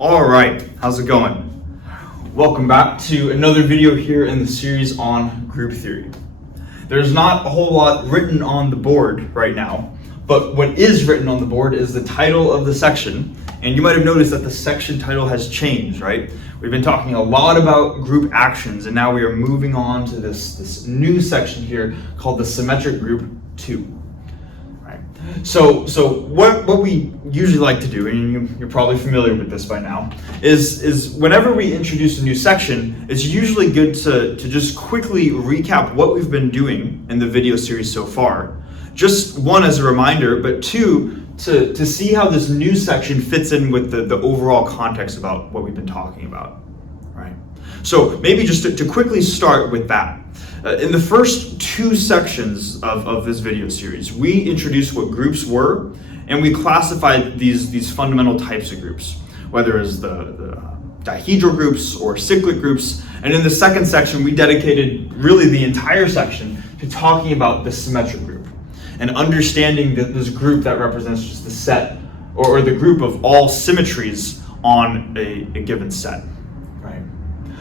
All right, how's it going? Welcome back to another video here in the series on group theory. There's not a whole lot written on the board right now, but what is written on the board is the title of the section. And you might have noticed that the section title has changed, right? We've been talking a lot about group actions, and now we are moving on to this new section here called the Symmetric Group 2. So what we usually like to do, and you're probably familiar with this by now, is whenever we introduce a new section, it's usually good to just quickly recap what we've been doing in the video series so far. Just one, as a reminder, but two, to see how this new section fits in with the overall context about what we've been talking about, right? So maybe just to quickly start with that. In the first two sections of this video series, we introduced what groups were, and we classified these fundamental types of groups, whether it's the dihedral groups or cyclic groups. And in the second section, we dedicated really the entire section to talking about the symmetric group and understanding this group that represents just the set or the group of all symmetries on a given set.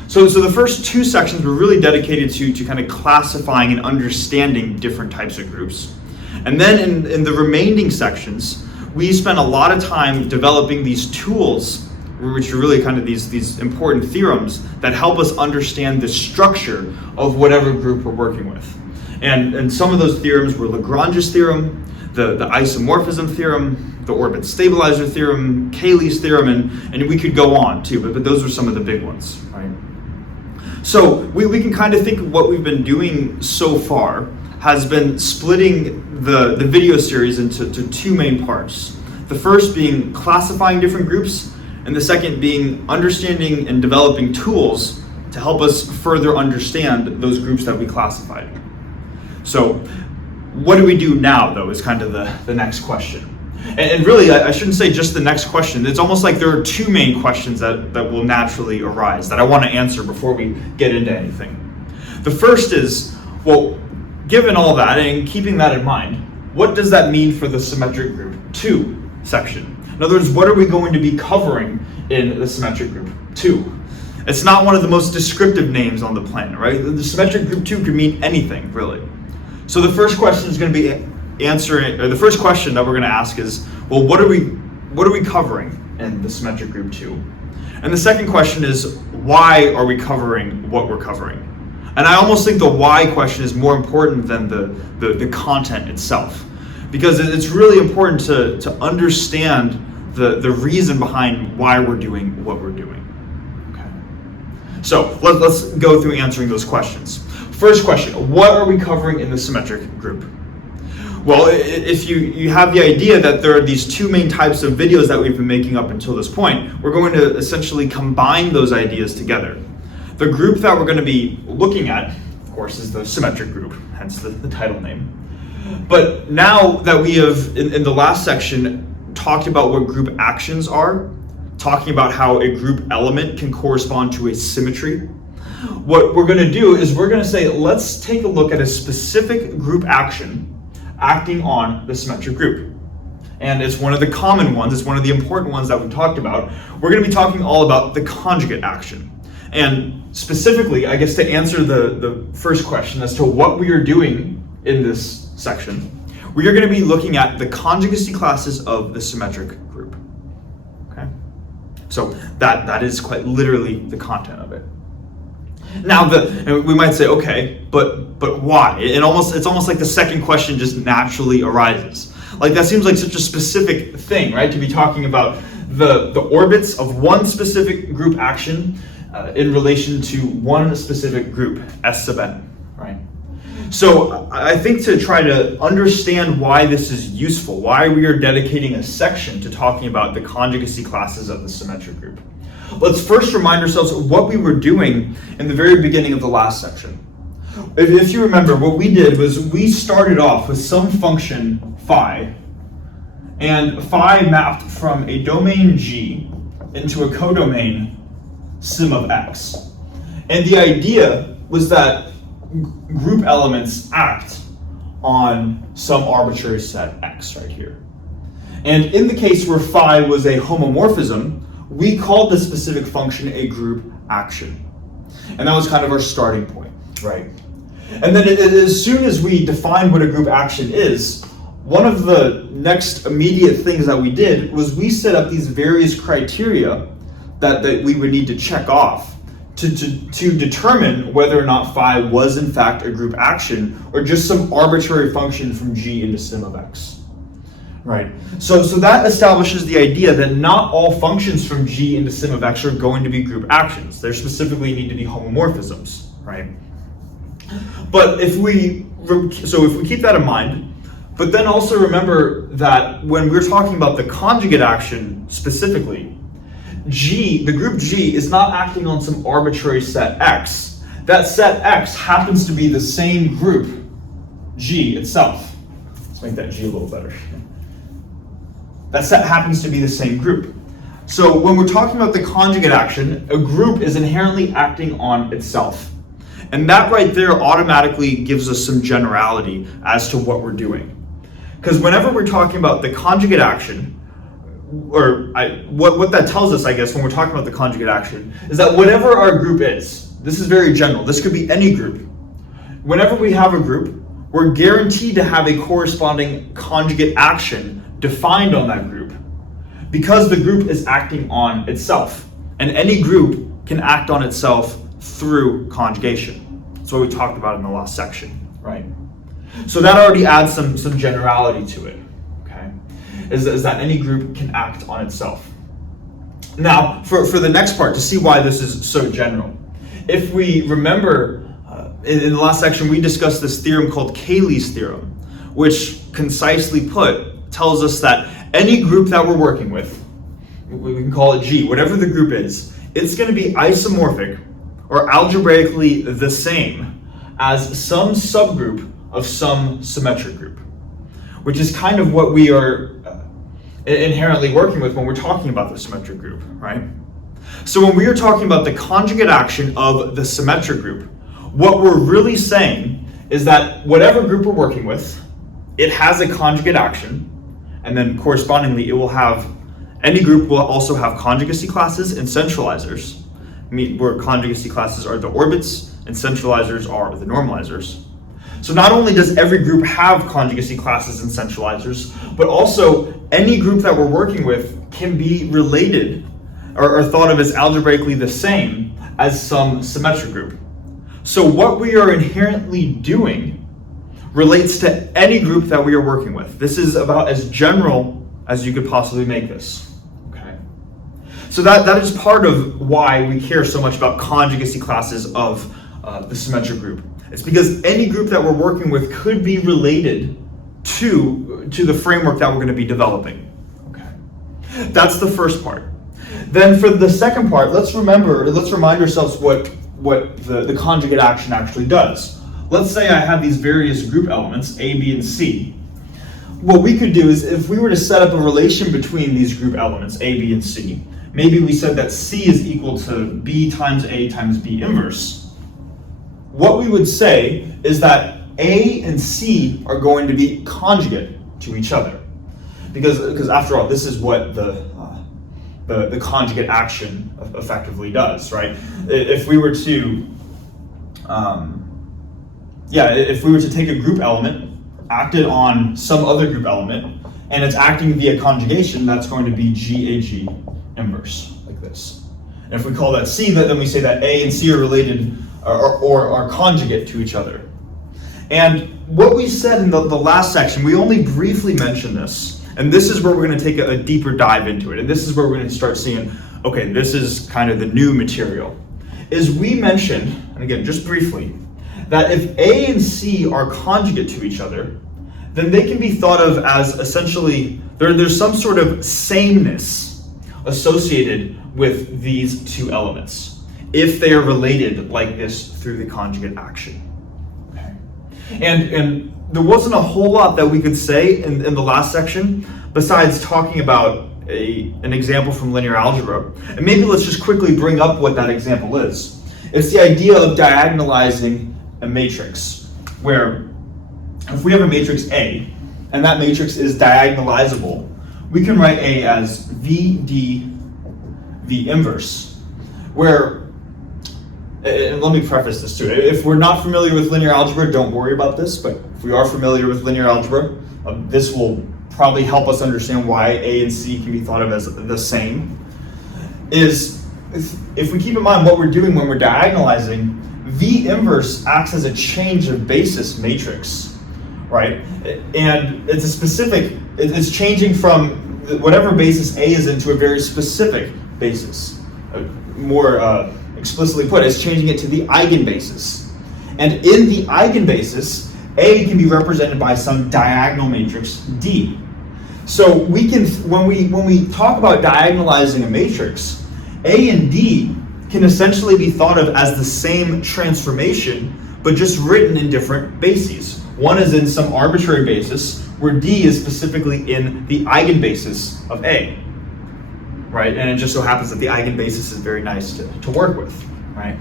So the first two sections were really dedicated to kind of classifying and understanding different types of groups. And then in the remaining sections, we spent a lot of time developing these tools, which are really kind of these important theorems that help us understand the structure of whatever group we're working with. And some of those theorems were Lagrange's theorem, the isomorphism theorem, the orbit stabilizer theorem, Cayley's theorem, and we could go on too, but those are some of the big ones, right? So we can kind of think of what we've been doing so far has been splitting the video series into two main parts. The first being classifying different groups, and the second being understanding and developing tools to help us further understand those groups that we classified. So what do we do now, though, is kind of the next question. And really, I shouldn't say just the next question. It's almost like there are two main questions that will naturally arise that I want to answer before we get into anything. The first is, well, given all that and keeping that in mind, what does that mean for the Symmetric Group 2 section? In other words, what are we going to be covering in the Symmetric Group 2? It's not one of the most descriptive names on the planet, right? The Symmetric Group 2 could mean anything, really. So the first question is going to be the first question that we're going to ask is, well, what are we covering in the Symmetric Group 2? And the second question is, why are we covering what we're covering? And I almost think the why question is more important than the content itself, because it's really important to understand the reason behind why we're doing what we're doing. Okay. So let's go through answering those questions. First question, what are we covering in the Symmetric Group? Well, if you have the idea that there are these two main types of videos that we've been making up until this point, we're going to essentially combine those ideas together. The group that we're going to be looking at, of course, is the symmetric group, hence the title name. But now that we have, in the last section, talked about what group actions are, talking about how a group element can correspond to a symmetry, what we're going to do is we're going to say, let's take a look at a specific group action acting on the symmetric group. And it's one of the common ones, it's one of the important ones that we talked about. We're going to be talking all about the conjugate action. And specifically, I guess to answer the first question as to what we are doing in this section, we are going to be looking at the conjugacy classes of the symmetric group. Okay? So that is quite literally the content of it. Now, we might say, okay, but why? It's almost like the second question just naturally arises. Like, that seems like such a specific thing, right? To be talking about the orbits of one specific group action in relation to one specific group, S sub n, right? So I think to try to understand why this is useful, why we are dedicating a section to talking about the conjugacy classes of the symmetric group, let's first remind ourselves of what we were doing in the very beginning of the last section. If you remember, what we did was we started off with some function phi, and phi mapped from a domain G into a codomain sim of x. And the idea was that group elements act on some arbitrary set x right here. And in the case where phi was a homomorphism, we called this specific function a group action. And that was kind of our starting point, right? And then as soon as we defined what a group action is, one of the next immediate things that we did was we set up these various criteria that we would need to check off to determine whether or not phi was in fact a group action or just some arbitrary function from G into sim of x. Right. So that establishes the idea that not all functions from G into sim of x are going to be group actions. There specifically need to be homomorphisms, right? But if we keep that in mind, but then also remember that when we're talking about the conjugate action specifically, G, the group G, is not acting on some arbitrary set X. That set X happens to be the same group G itself. Let's make that G a little better. That set happens to be the same group. So when we're talking about the conjugate action, a group is inherently acting on itself. And that right there automatically gives us some generality as to what we're doing. Because whenever we're talking about the conjugate action, what that tells us, I guess, when we're talking about the conjugate action, is that whatever our group is, this is very general, this could be any group. Whenever we have a group, we're guaranteed to have a corresponding conjugate action defined on that group because the group is acting on itself. And any group can act on itself through conjugation. That's what we talked about in the last section, right? So that already adds some generality to it. Is that any group can act on itself. Now, for the next part, to see why this is so general, if we remember in the last section, we discussed this theorem called Cayley's theorem, which concisely put, tells us that any group that we're working with, we can call it G, whatever the group is, it's going to be isomorphic or algebraically the same as some subgroup of some symmetric group, which is kind of what we are inherently working with when we're talking about the symmetric group, right? So when we are talking about the conjugate action of the symmetric group, what we're really saying is that whatever group we're working with, it has a conjugate action, and then correspondingly it will have, any group will also have conjugacy classes and centralizers, where conjugacy classes are the orbits and centralizers are the normalizers. So not only does every group have conjugacy classes and centralizers, but also any group that we're working with can be related or thought of as algebraically the same as some symmetric group. So what we are inherently doing relates to any group that we are working with. This is about as general as you could possibly make this. Okay. So that is part of why we care so much about conjugacy classes of the symmetric group. It's because any group that we're working with could be related to the framework that we're going to be developing. Okay. That's the first part. Then for the second part, let's remind ourselves what the conjugate action actually does. Let's say I have these various group elements, A, B, and C. What we could do is if we were to set up a relation between these group elements, A, B, and C, maybe we said that C is equal to B times A times B inverse. What we would say is that A and C are going to be conjugate to each other. Because after all, this is what the conjugate action effectively does, right? If we were to take a group element, act it on some other group element, and it's acting via conjugation, that's going to be GAG inverse, like this. And if we call that C, then we say that A and C are related or are conjugate to each other. And what we said in the last section, we only briefly mentioned this, and this is where we're going to take a deeper dive into it, and this is where we're going to start seeing, okay, this is kind of the new material, is we mentioned, and again, just briefly, that if A and C are conjugate to each other, then they can be thought of as essentially, there's some sort of sameness associated with these two elements, if they are related like this through the conjugate action. Okay. And there wasn't a whole lot that we could say in the last section besides talking about an example from linear algebra. And maybe let's just quickly bring up what that example is. It's the idea of diagonalizing a matrix, where if we have a matrix A, and that matrix is diagonalizable, we can write A as VD the inverse, where, and let me preface this too, if we're not familiar with linear algebra, don't worry about this, but if we are familiar with linear algebra, this will probably help us understand why A and C can be thought of as the same, is if we keep in mind what we're doing when we're diagonalizing, V inverse acts as a change of basis matrix, right? And it's a specific, it's changing from whatever basis A is into a very specific basis. More explicitly put, it's changing it to the eigenbasis. And in the eigenbasis, A can be represented by some diagonal matrix D. So we can, when we talk about diagonalizing a matrix, A and D can essentially be thought of as the same transformation, but just written in different bases. One is in some arbitrary basis, where D is specifically in the eigenbasis of A, right? And it just so happens that the eigenbasis is very nice to work with, right?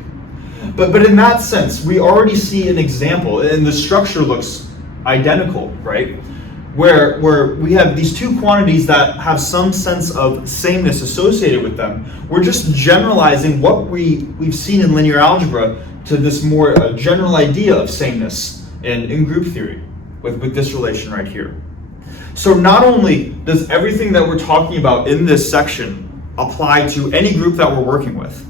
But in that sense, we already see an example, and the structure looks identical, right? Where we have these two quantities that have some sense of sameness associated with them. We're just generalizing what we've seen in linear algebra to this more general idea of sameness in group theory with this relation right here. So not only does everything that we're talking about in this section apply to any group that we're working with,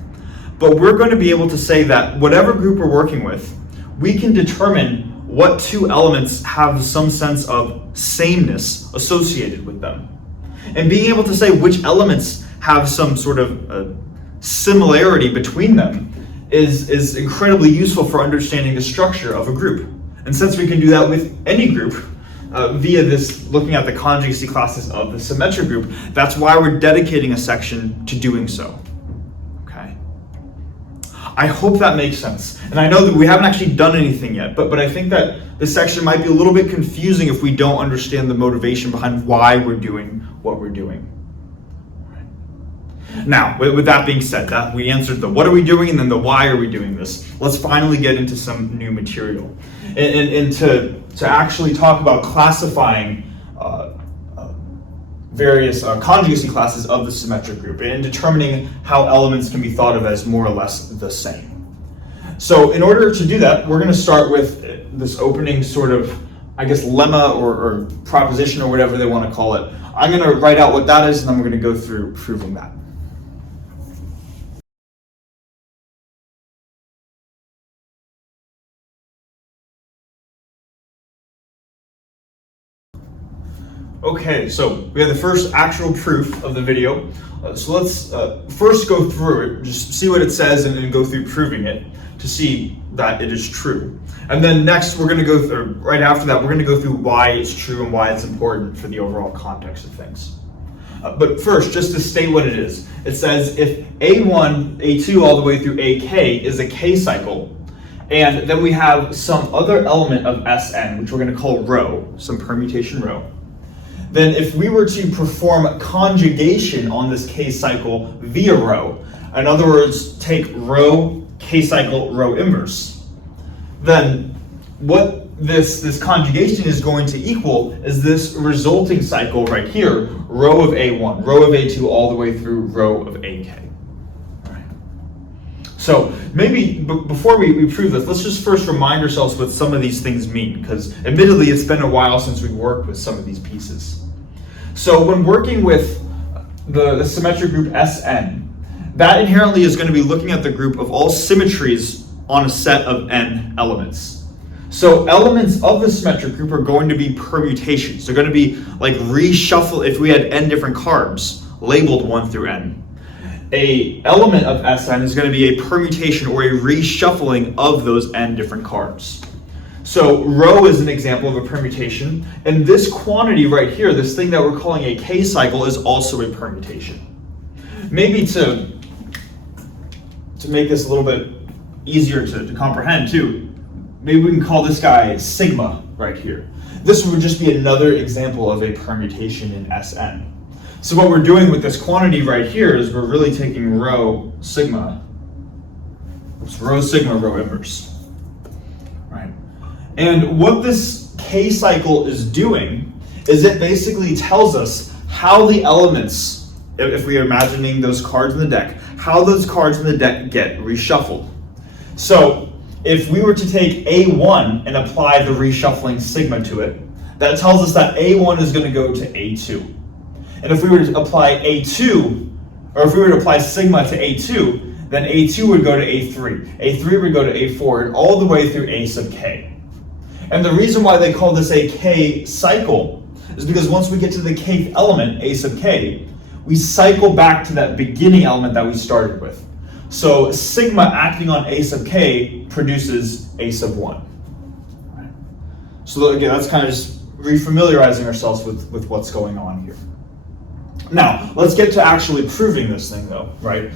but we're going to be able to say that whatever group we're working with, we can determine what two elements have some sense of sameness associated with them. And being able to say which elements have some sort of similarity between them is incredibly useful for understanding the structure of a group. And since we can do that with any group, via this looking at the conjugacy classes of the symmetric group, that's why we're dedicating a section to doing so. I hope that makes sense. And I know that we haven't actually done anything yet, but I think that this section might be a little bit confusing if we don't understand the motivation behind why we're doing what we're doing. Now, with that being said, that we answered the what are we doing and then the why are we doing this, let's finally get into some new material. And to actually talk about classifying various conjugacy classes of the symmetric group and determining how elements can be thought of as more or less the same. So in order to do that, we're going to start with this opening sort of, I guess, lemma or proposition or whatever they want to call it. I'm going to write out what that is and then we're going to go through proving that. Okay, so we have the first actual proof of the video. So let's first go through it, just see what it says and then go through proving it to see that it is true. And then next we're going to go through, right after that, we're going to go through why it's true and why it's important for the overall context of things. But first, just to state what it is, it says if A1, A2 all the way through AK is a K cycle, and then we have some other element of Sn, which we're going to call rho, some permutation rho, then if we were to perform conjugation on this K cycle via rho, in other words, take rho, K cycle, rho inverse, then what this conjugation is going to equal is this resulting cycle right here, rho of A1, rho of A2, all the way through rho of AK. So maybe before we prove this, let's just first remind ourselves what some of these things mean, because admittedly it's been a while since we've worked with some of these pieces. So when working with the symmetric group Sn, that inherently is going to be looking at the group of all symmetries on a set of n elements. So elements of the symmetric group are going to be permutations. They're going to be like reshuffle if we had n different carbs labeled 1 through n. A element of Sn is going to be a permutation or a reshuffling of those n different carbs. So rho is an example of a permutation, and this quantity right here, this thing that we're calling a K cycle, is also a permutation. Maybe to make this a little bit easier to comprehend too, maybe we can call this guy sigma right here. This would just be another example of a permutation in Sn. So what we're doing with this quantity right here is we're really taking rho sigma. It's rho sigma, rho inverse. Right? And what this K cycle is doing is it basically tells us how the elements if we are imagining those cards in the deck, how those cards in the deck get reshuffled. So if we were to take A1 and apply the reshuffling sigma to it, that tells us that A1 is going to go to A2. And if we were to apply A2, or if we were to apply sigma to A2, then A2 would go to A3. A3 would go to A4, and all the way through A sub k. And the reason why they call this a k cycle is because once we get to the kth element, A sub k, we cycle back to that beginning element that we started with. So sigma acting on A sub k produces A sub 1. Right. So again, that's kind of just refamiliarizing ourselves with what's going on here. Now, let's get to actually proving this thing though, right?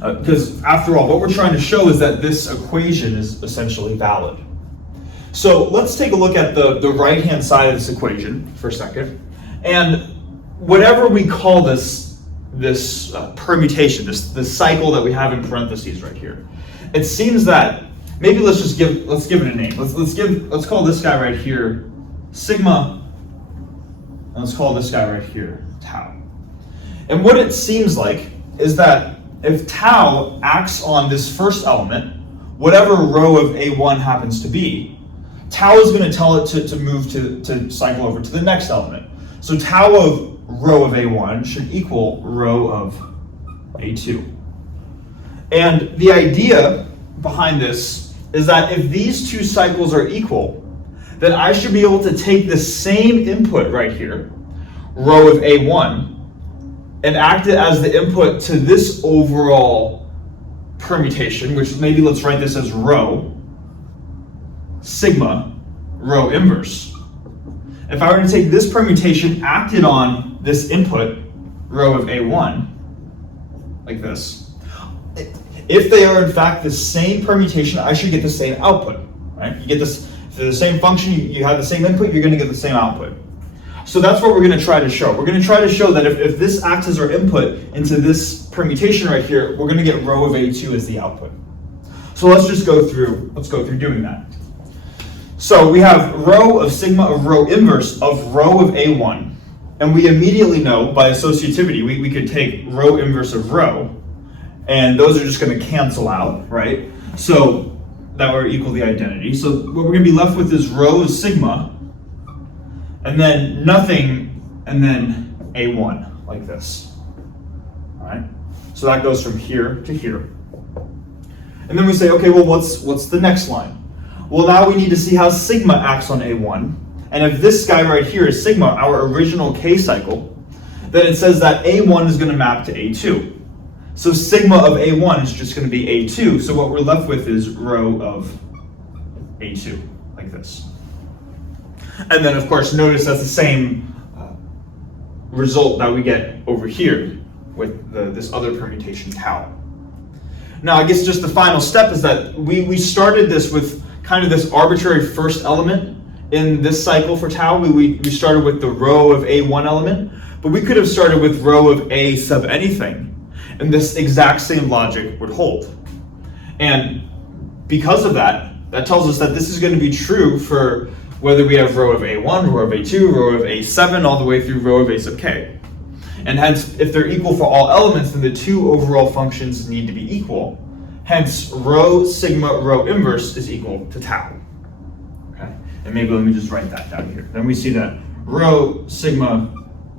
Because after all, what we're trying to show is that this equation is essentially valid. So let's take a look at the right-hand side of this equation for a second. And whatever we call this permutation, this cycle that we have in parentheses right here, it seems that maybe let's give it a name. Let's call this guy right here sigma, and let's call this guy right here tau. And what it seems like is that if tau acts on this first element, whatever row of A1 happens to be, tau is going to tell it to move to cycle over to the next element. So tau of row of A1 should equal row of A2. And the idea behind this is that if these two cycles are equal, then I should be able to take the same input right here, row of A1, and act it as the input to this overall permutation, which maybe let's write this as rho, sigma, rho inverse. If I were to take this permutation acted on this input, row of A1, like this, if they are in fact the same permutation, I should get the same output, right? You get this, if they're the same function, you have the same input, you're going to get the same output. So that's what we're going to try to show. We're going to try to show that if this acts as our input into this permutation right here, we're going to get row of A2 as the output. So let's go through doing that. So we have rho of sigma of rho inverse of rho of A1. And we immediately know by associativity, we could take rho inverse of rho, and those are just going to cancel out, right? So that would equal the identity. So what we're going to be left with is rho of sigma, and then nothing, and then A1, like this. All right? So that goes from here to here. And then we say, okay, well, what's the next line? Well, now we need to see how sigma acts on A1. And if this guy right here is sigma, our original K cycle, then it says that A1 is going to map to A2. So sigma of A1 is just going to be A2. So what we're left with is rho of A2, like this. And then, of course, notice that's the same result that we get over here with this other permutation, tau. Now, I guess just the final step is that we started this with kind of this arbitrary first element in this cycle for tau. We started with the rho of A1 element, but we could have started with rho of A sub anything, and this exact same logic would hold. And because of that, that tells us that this is going to be true for whether we have rho of A1, rho of A2, rho of A7, all the way through rho of A sub k. And hence, if they're equal for all elements, then the two overall functions need to be equal. Hence, rho sigma rho inverse is equal to tau. Okay? And maybe let me just write that down here. Then we see that rho sigma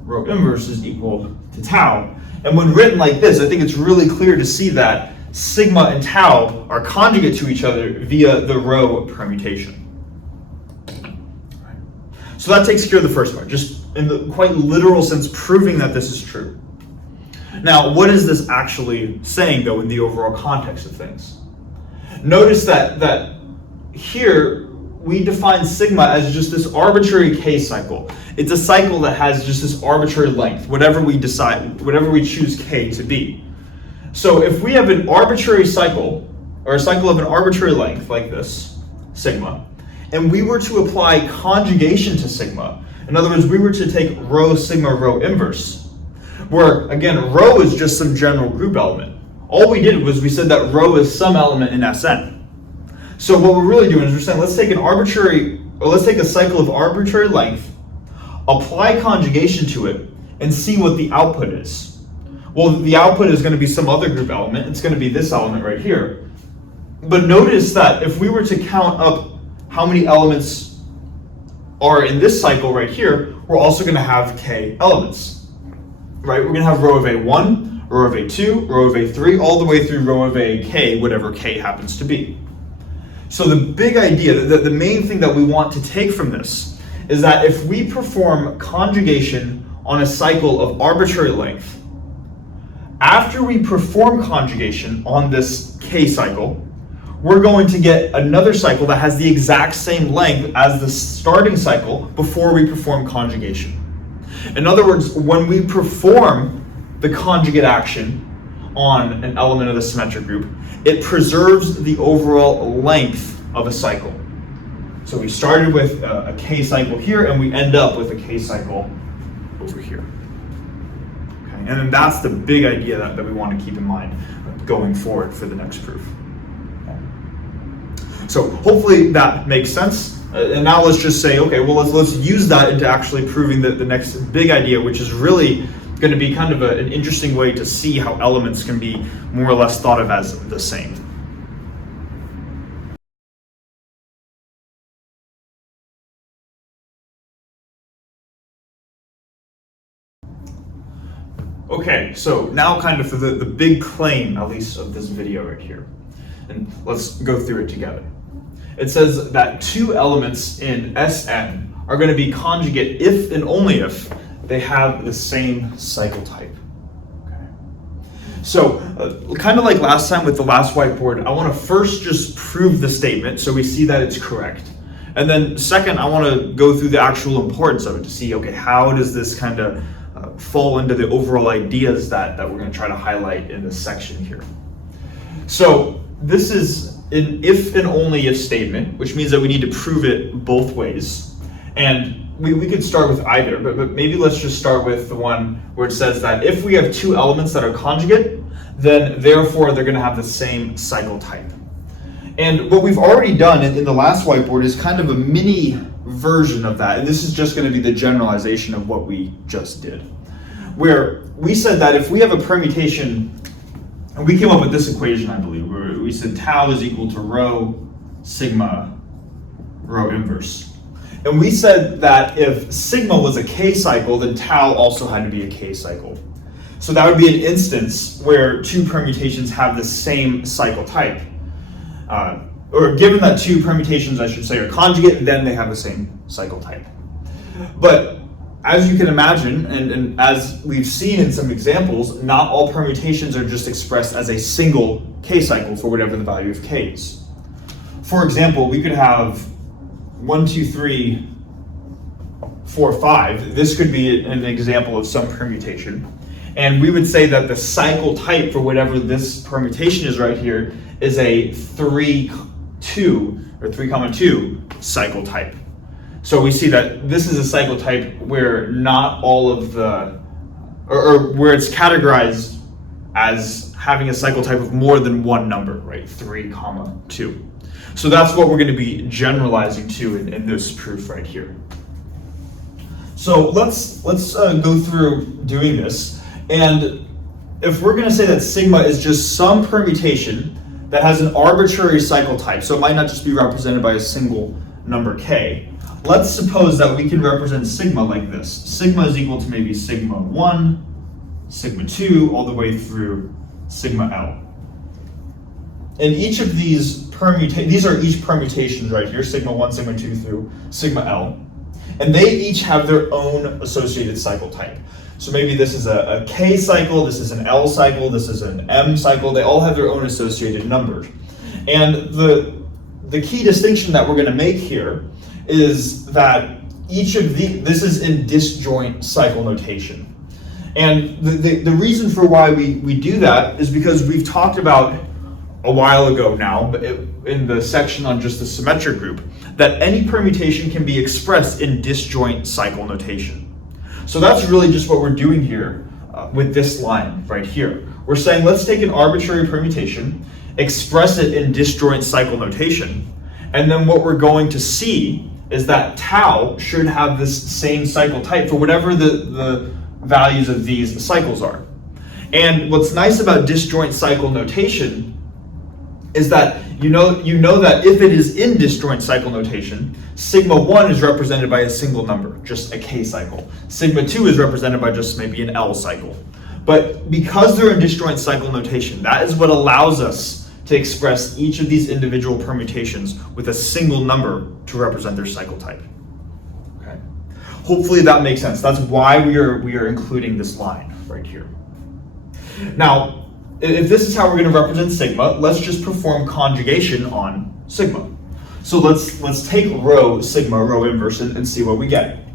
rho inverse is equal to tau. And when written like this, I think it's really clear to see that sigma and tau are conjugate to each other via the rho permutation. So that takes care of the first part, just in the quite literal sense, proving that this is true. Now, what is this actually saying, though, in the overall context of things? Notice that here we define sigma as just this arbitrary K cycle. It's a cycle that has just this arbitrary length, whatever we choose K to be. So if we have an arbitrary cycle, or a cycle of an arbitrary length like this, sigma, and we were to apply conjugation to sigma, in other words, we were to take rho sigma rho inverse, where again, rho is just some general group element. All we did was we said that rho is some element in Sn. So what we're really doing is we're saying let's take a cycle of arbitrary length, apply conjugation to it, and see what the output is. Well, the output is going to be some other group element. It's going to be this element right here. But notice that if we were to count up how many elements are in this cycle right here, we're also going to have k elements, right? We're going to have row of A1, row of A2, row of A3, all the way through row of AK, whatever k happens to be. So the big idea, the main thing that we want to take from this is that if we perform conjugation on a cycle of arbitrary length, after we perform conjugation on this k cycle, we're going to get another cycle that has the exact same length as the starting cycle before we perform conjugation. In other words, when we perform the conjugate action on an element of the symmetric group, it preserves the overall length of a cycle. So we started with a k cycle here, and we end up with a k cycle over here. Okay, and then that's the big idea that we want to keep in mind going forward for the next proof. So hopefully that makes sense. And now let's just say, okay, well, let's use that into actually proving the next big idea, which is really going to be kind of an interesting way to see how elements can be more or less thought of as the same. Okay, so now kind of for the big claim, at least of this video right here. And let's go through it together. It says that two elements in Sn are going to be conjugate if and only if they have the same cycle type. Okay. So kind of like last time with the last whiteboard, I want to first just prove the statement so we see that it's correct. And then second, I want to go through the actual importance of it to see, okay, how does this kind of fall into the overall ideas that we're going to try to highlight in this section here. So this is an if and only if statement, which means that we need to prove it both ways. And we could start with either, but maybe let's just start with the one where it says that if we have two elements that are conjugate, then therefore they're going to have the same cycle type. And what we've already done in the last whiteboard is kind of a mini version of that. And this is just going to be the generalization of what we just did, where we said that if we have a permutation, and we came up with this equation, I believe, where we said tau is equal to rho sigma rho inverse. And we said that if sigma was a k cycle, then tau also had to be a k cycle. So that would be an instance where two permutations have the same cycle type. Or given that two permutations, I should say, are conjugate, then they have the same cycle type. But as you can imagine, and as we've seen in some examples, not all permutations are just expressed as a single k cycle for whatever the value of k is. For example, we could have 1, 2, 3, 4, 5. This could be an example of some permutation. And we would say that the cycle type for whatever this permutation is right here is a 3, 2, or 3, 2 cycle type. So we see that this is a cycle type where not all of the, or where it's categorized as having a cycle type of more than one number, right? 3, 2. So that's what we're going to be generalizing to in this proof right here. So let's go through doing this. And if we're going to say that sigma is just some permutation that has an arbitrary cycle type, so it might not just be represented by a single number k, let's suppose that we can represent sigma like this. Sigma is equal to maybe sigma 1, sigma 2, all the way through sigma L. And each of these these are each permutations right here, sigma 1, sigma 2 through sigma L. And they each have their own associated cycle type. So maybe this is a K cycle, this is an L cycle, this is an M cycle. They all have their own associated numbers. And the key distinction that we're going to make here is that each of this is in disjoint cycle notation. And the reason for why we do that is because we've talked about a while ago now, in the section on just the symmetric group, that any permutation can be expressed in disjoint cycle notation. So that's really just what we're doing here with this line right here. We're saying let's take an arbitrary permutation, express it in disjoint cycle notation, and then what we're going to see is that tau should have this same cycle type for whatever the values of these cycles are. And what's nice about disjoint cycle notation is that you know that if it is in disjoint cycle notation, sigma 1 is represented by a single number, just a K cycle. Sigma 2 is represented by just maybe an L cycle. But because they're in disjoint cycle notation, that is what allows us to express each of these individual permutations with a single number to represent their cycle type. Okay. Hopefully that makes sense. That's why we are including this line right here. Now, if this is how we're going to represent sigma, let's just perform conjugation on sigma. So let's take rho sigma, rho inverse, and see what we get.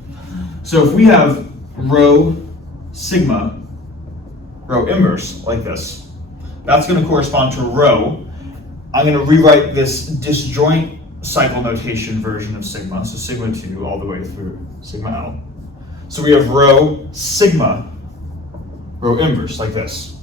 So if we have rho sigma, rho inverse like this, that's going to correspond to rho. I'm going to rewrite this disjoint cycle notation version of sigma, so sigma 2 all the way through sigma L. So we have rho sigma, rho inverse like this.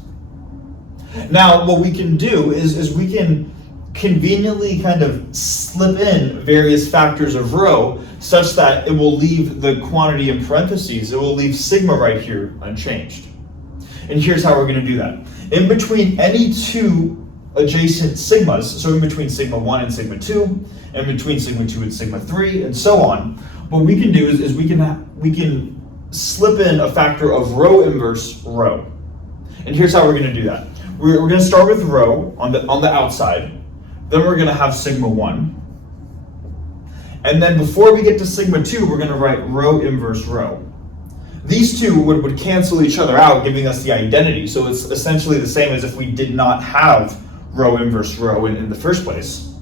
Now, what we can do is we can conveniently kind of slip in various factors of rho such that it will leave the quantity in parentheses, it will leave sigma right here unchanged. And here's how we're going to do that. In between any two adjacent sigmas, so in between sigma 1 and sigma 2, and between sigma 2 and sigma 3, and so on, what we can do is we can slip in a factor of rho inverse rho. And here's how we're going to do that. We're going to start with rho on the outside, then we're going to have sigma 1, and then before we get to sigma 2, we're going to write rho inverse rho. These two would cancel each other out, giving us the identity, so it's essentially the same as if we did not have rho inverse rho in the first place.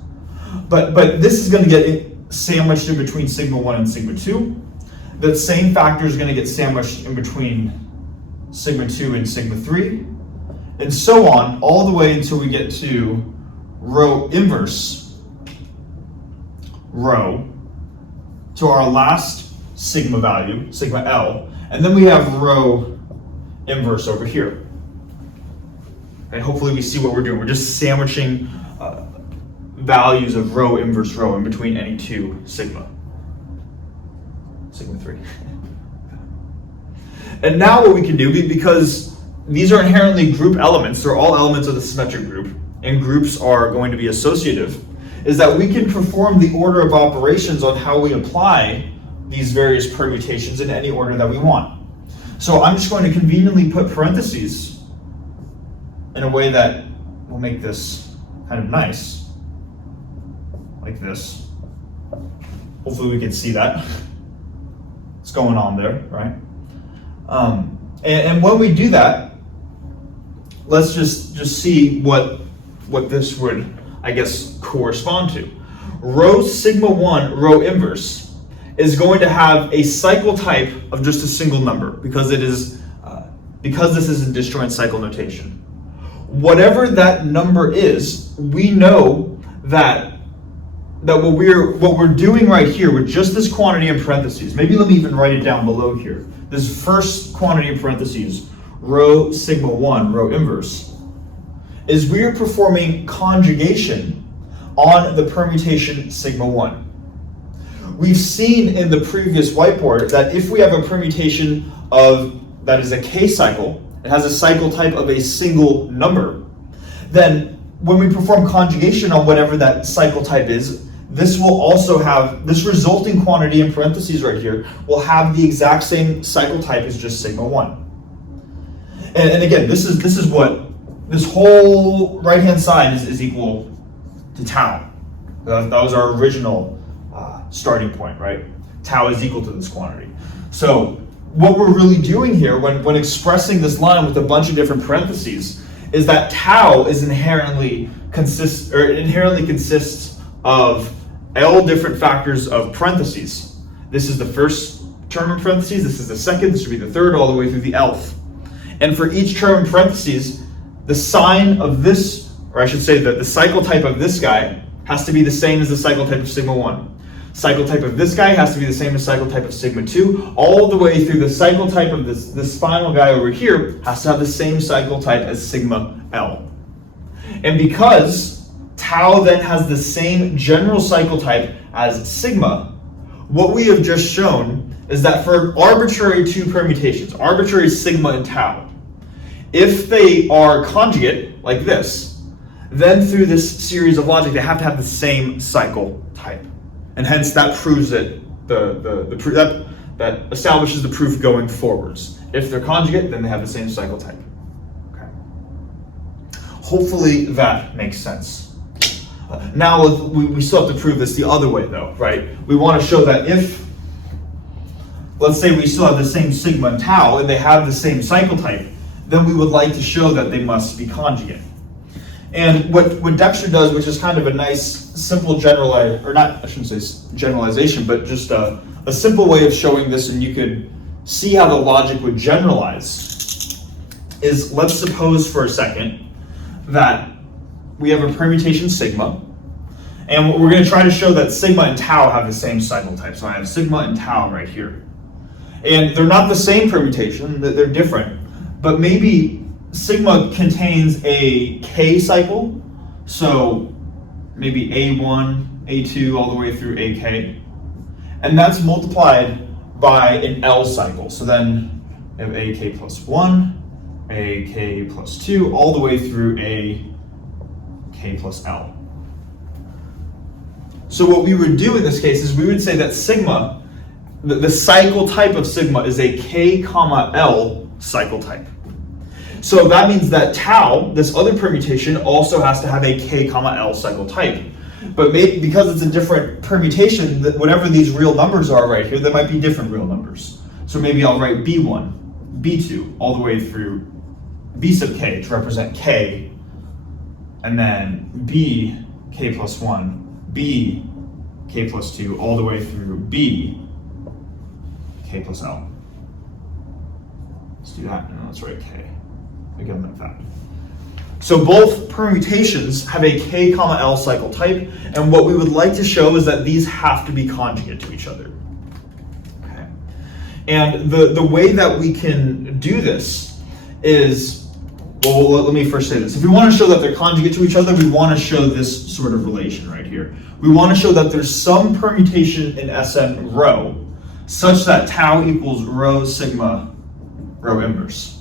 But this is going to get sandwiched in between sigma 1 and sigma 2. That same factor is going to get sandwiched in between sigma 2 and sigma 3. And so on, all the way until we get to rho inverse rho, to our last sigma value, sigma L, and then we have rho inverse over here. And hopefully we see what we're doing. We're just sandwiching values of rho inverse rho in between any two sigma 3. And now what we can do, because these are inherently group elements, they're all elements of the symmetric group, and groups are going to be associative, is that we can perform the order of operations on how we apply these various permutations in any order that we want. So I'm just going to conveniently put parentheses in a way that will make this kind of nice, like this. Hopefully we can see that. What's going on there, right? And when we do that, let's just see what this would, I guess, correspond to. Rho sigma 1, rho inverse, is going to have a cycle type of just a single number because it is because this is in disjoint cycle notation. Whatever that number is, we know that what we're doing right here with just this quantity in parentheses. Maybe let me even write it down below here. This first quantity in parentheses, rho sigma 1, rho inverse, is we are performing conjugation on the permutation sigma 1. We've seen in the previous whiteboard that if we have a permutation that is a K cycle, it has a cycle type of a single number, then when we perform conjugation on whatever that cycle type is, this will also have, this resulting quantity in parentheses right here, will have the exact same cycle type as just sigma 1. And again, this is what, this whole right-hand side is equal to tau. That was our original starting point, right? Tau is equal to this quantity. So what we're really doing here when expressing this line with a bunch of different parentheses is that tau is inherently consists of L different factors of parentheses. This is the first term in parentheses, this is the second, this would be the third, all the way through the Lth. And for each term in parentheses, the sign of this, or I should say that the cycle type of this guy has to be the same as the cycle type of sigma 1. Cycle type of this guy has to be the same as cycle type of sigma 2, all the way through the cycle type of this final guy over here has to have the same cycle type as sigma L. And because tau then has the same general cycle type as sigma, what we have just shown is that for arbitrary two permutations, arbitrary sigma and tau, if they are conjugate, like this, then through this series of logic, they have to have the same cycle type. And hence that proves it, that establishes the proof going forwards. If they're conjugate, then they have the same cycle type. Okay. Hopefully that makes sense. Now we still have to prove this the other way though, right? We want to show that if, let's say we still have the same sigma and tau and they have the same cycle type, then we would like to show that they must be conjugate. And what Dexter does, which is kind of a nice, simple generalization, but just a simple way of showing this, and you could see how the logic would generalize, is let's suppose for a second that we have a permutation sigma, and we're going to try to show that sigma and tau have the same cycle type. So I have sigma and tau right here. And they're not the same permutation, they're different, but maybe sigma contains a k cycle, so maybe A1, A2, all the way through AK. And that's multiplied by an L cycle. So then we have AK plus 1, AK plus 2, all the way through AK plus L. So what we would do in this case is we would say that sigma, the cycle type of sigma is a K comma L cycle type. So that means that tau, this other permutation, also has to have a K comma L cycle type. But because it's a different permutation, whatever these real numbers are right here, there might be different real numbers. So maybe I'll write B1, B2, all the way through B sub K to represent K, and then B, K plus 1, B, K plus 2, all the way through B, K plus L. Let's do that, and let's write K. Again, like that. So both permutations have a K comma L cycle type, and what we would like to show is that these have to be conjugate to each other. Okay. And the way that we can do this is, well, let me first say this. If we want to show that they're conjugate to each other, we want to show this sort of relation right here. We want to show that there's some permutation in Sn rho such that tau equals rho sigma rho inverse.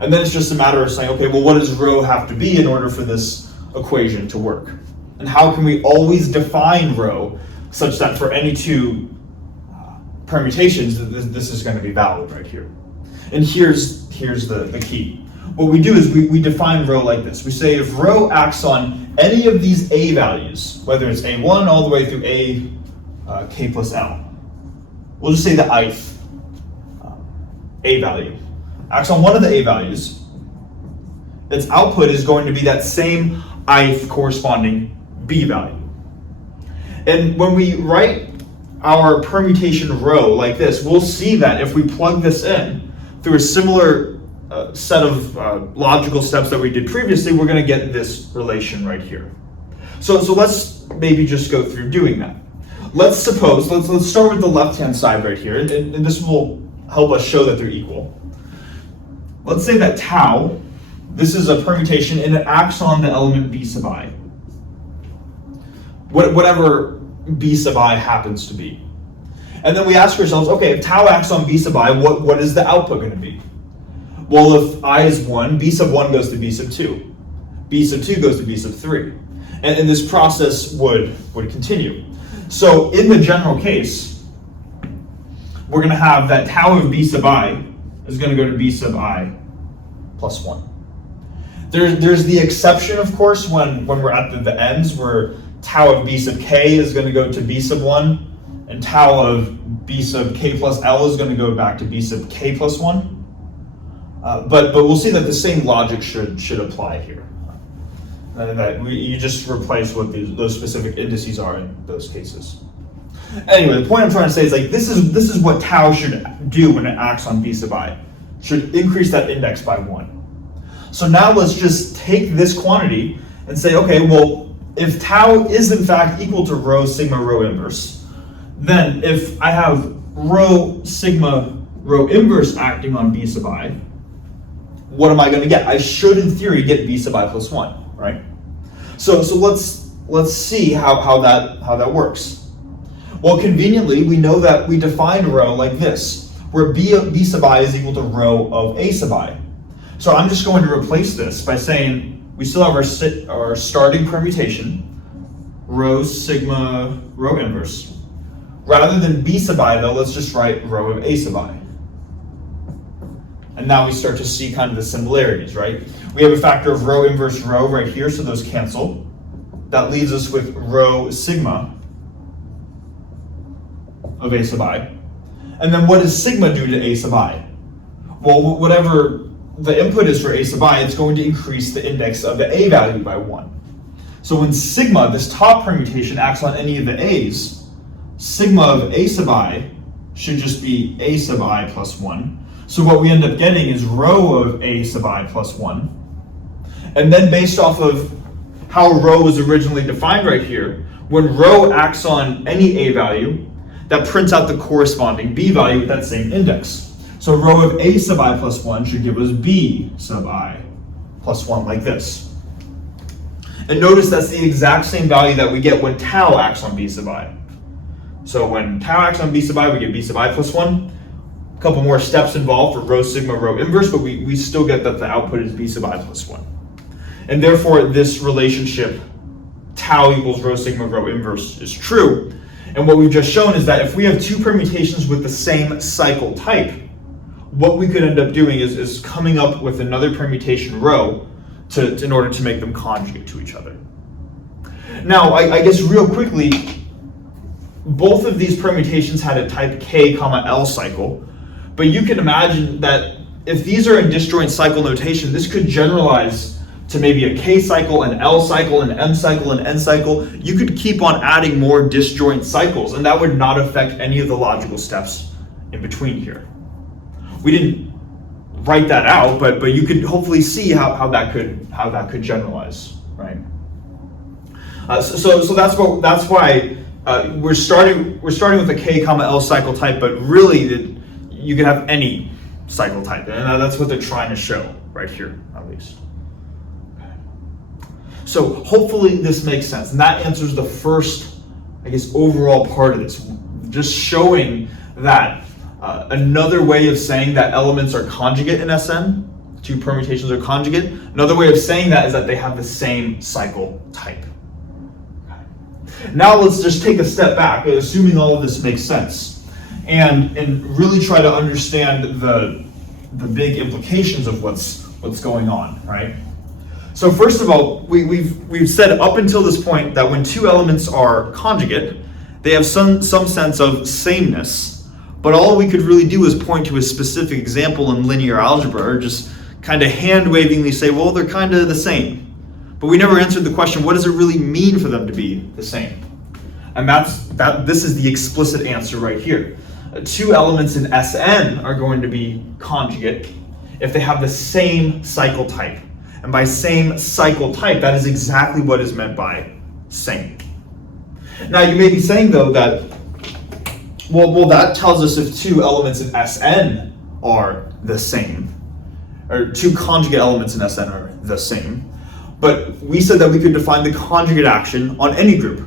And then it's just a matter of saying, okay, well, what does rho have to be in order for this equation to work? And how can we always define rho such that for any two permutations, this is going to be valid right here? And here's the key. What we do is we define rho like this. We say if rho acts on any of these a values, whether it's a1 all the way through k plus l, we'll just say the ith a value acts on one of the a values, its output is going to be that same ith corresponding b value. And when we write our permutation rho like this, we'll see that if we plug this in through a similar set of logical steps that we did previously, we're going to get this relation right here. So let's maybe just go through doing that. Let's suppose, let's start with the left-hand side right here, and this will help us show that they're equal. Let's say that tau, this is a permutation and it acts on the element b sub I. Whatever b sub I happens to be. And then we ask ourselves, okay, if tau acts on b sub I, what is the output going to be? Well, if I is 1, b sub 1 goes to b sub 2. B sub 2 goes to b sub 3. And this process would continue. So in the general case, we're going to have that tau of b sub I is going to go to b sub I plus 1. There's the exception, of course, when we're at the ends, where tau of b sub k is going to go to b sub 1, and tau of b sub k plus l is going to go back to b sub k plus 1. But we'll see that the same logic should apply here. That you just replace what those specific indices are in those cases. Anyway, the point I'm trying to say is like this is what tau should do when it acts on b sub I. Should increase that index by 1. So now let's just take this quantity and say, okay, well, if tau is in fact equal to rho sigma rho inverse, then if I have rho sigma rho inverse acting on b sub I, what am I going to get? I should, in theory, get b sub I plus 1, right? So let's see how that works. Well, conveniently, we know that we define rho like this, where b sub I is equal to rho of a sub I. So I'm just going to replace this by saying we still have our starting permutation, rho sigma rho inverse. Rather than B sub I though, let's just write rho of A sub I. And now we start to see kind of the similarities, right? We have a factor of rho inverse rho right here, so those cancel. That leaves us with rho sigma of A sub I. And then what does sigma do to A sub I? Well, whatever the input is for A sub I, it's going to increase the index of the A value by 1. So when sigma, this top permutation, acts on any of the A's, sigma of A sub I should just be A sub I plus 1. So what we end up getting is rho of A sub I plus 1. And then based off of how rho was originally defined right here, when rho acts on any A value, that prints out the corresponding B value with that same index. So rho of A sub I plus 1 should give us B sub I plus 1 like this. And notice that's the exact same value that we get when tau acts on B sub I. So when tau acts on B sub I, we get B sub I plus 1. A couple more steps involved for rho sigma rho inverse, but we still get that the output is B sub I plus 1. And therefore this relationship tau equals rho sigma rho inverse is true. And what we've just shown is that if we have two permutations with the same cycle type, what we could end up doing is coming up with another permutation rho in order to make them conjugate to each other. Now, I guess real quickly, both of these permutations had a type K, L cycle, but you can imagine that if these are in disjoint cycle notation, this could generalize to maybe a K cycle, an L cycle, an M cycle, an N cycle. You could keep on adding more disjoint cycles, and that would not affect any of the logical steps in between here. We didn't write that out, but you could hopefully see how that could generalize, right? So that's why we're starting with a K, L cycle type, but really you could have any cycle type, and that's what they're trying to show right here, at least. So hopefully this makes sense, and that answers the first, I guess, overall part of this, just showing that another way of saying that elements are conjugate in SN, two permutations are conjugate, another way of saying that is that they have the same cycle type. Now let's just take a step back, assuming all of this makes sense, and really try to understand the big implications of what's going on, right? So first of all, we've said up until this point that when two elements are conjugate, they have some sense of sameness, but all we could really do is point to a specific example in linear algebra, or just kind of hand-wavingly say, well, they're kind of the same. But we never answered the question, what does it really mean for them to be the same? And this is the explicit answer right here. Two elements in SN are going to be conjugate if they have the same cycle type. And by same cycle type, that is exactly what is meant by same. Now you may be saying though that, well that tells us if two elements in SN are the same, or two conjugate elements in SN are the same. But we said that we could define the conjugate action on any group.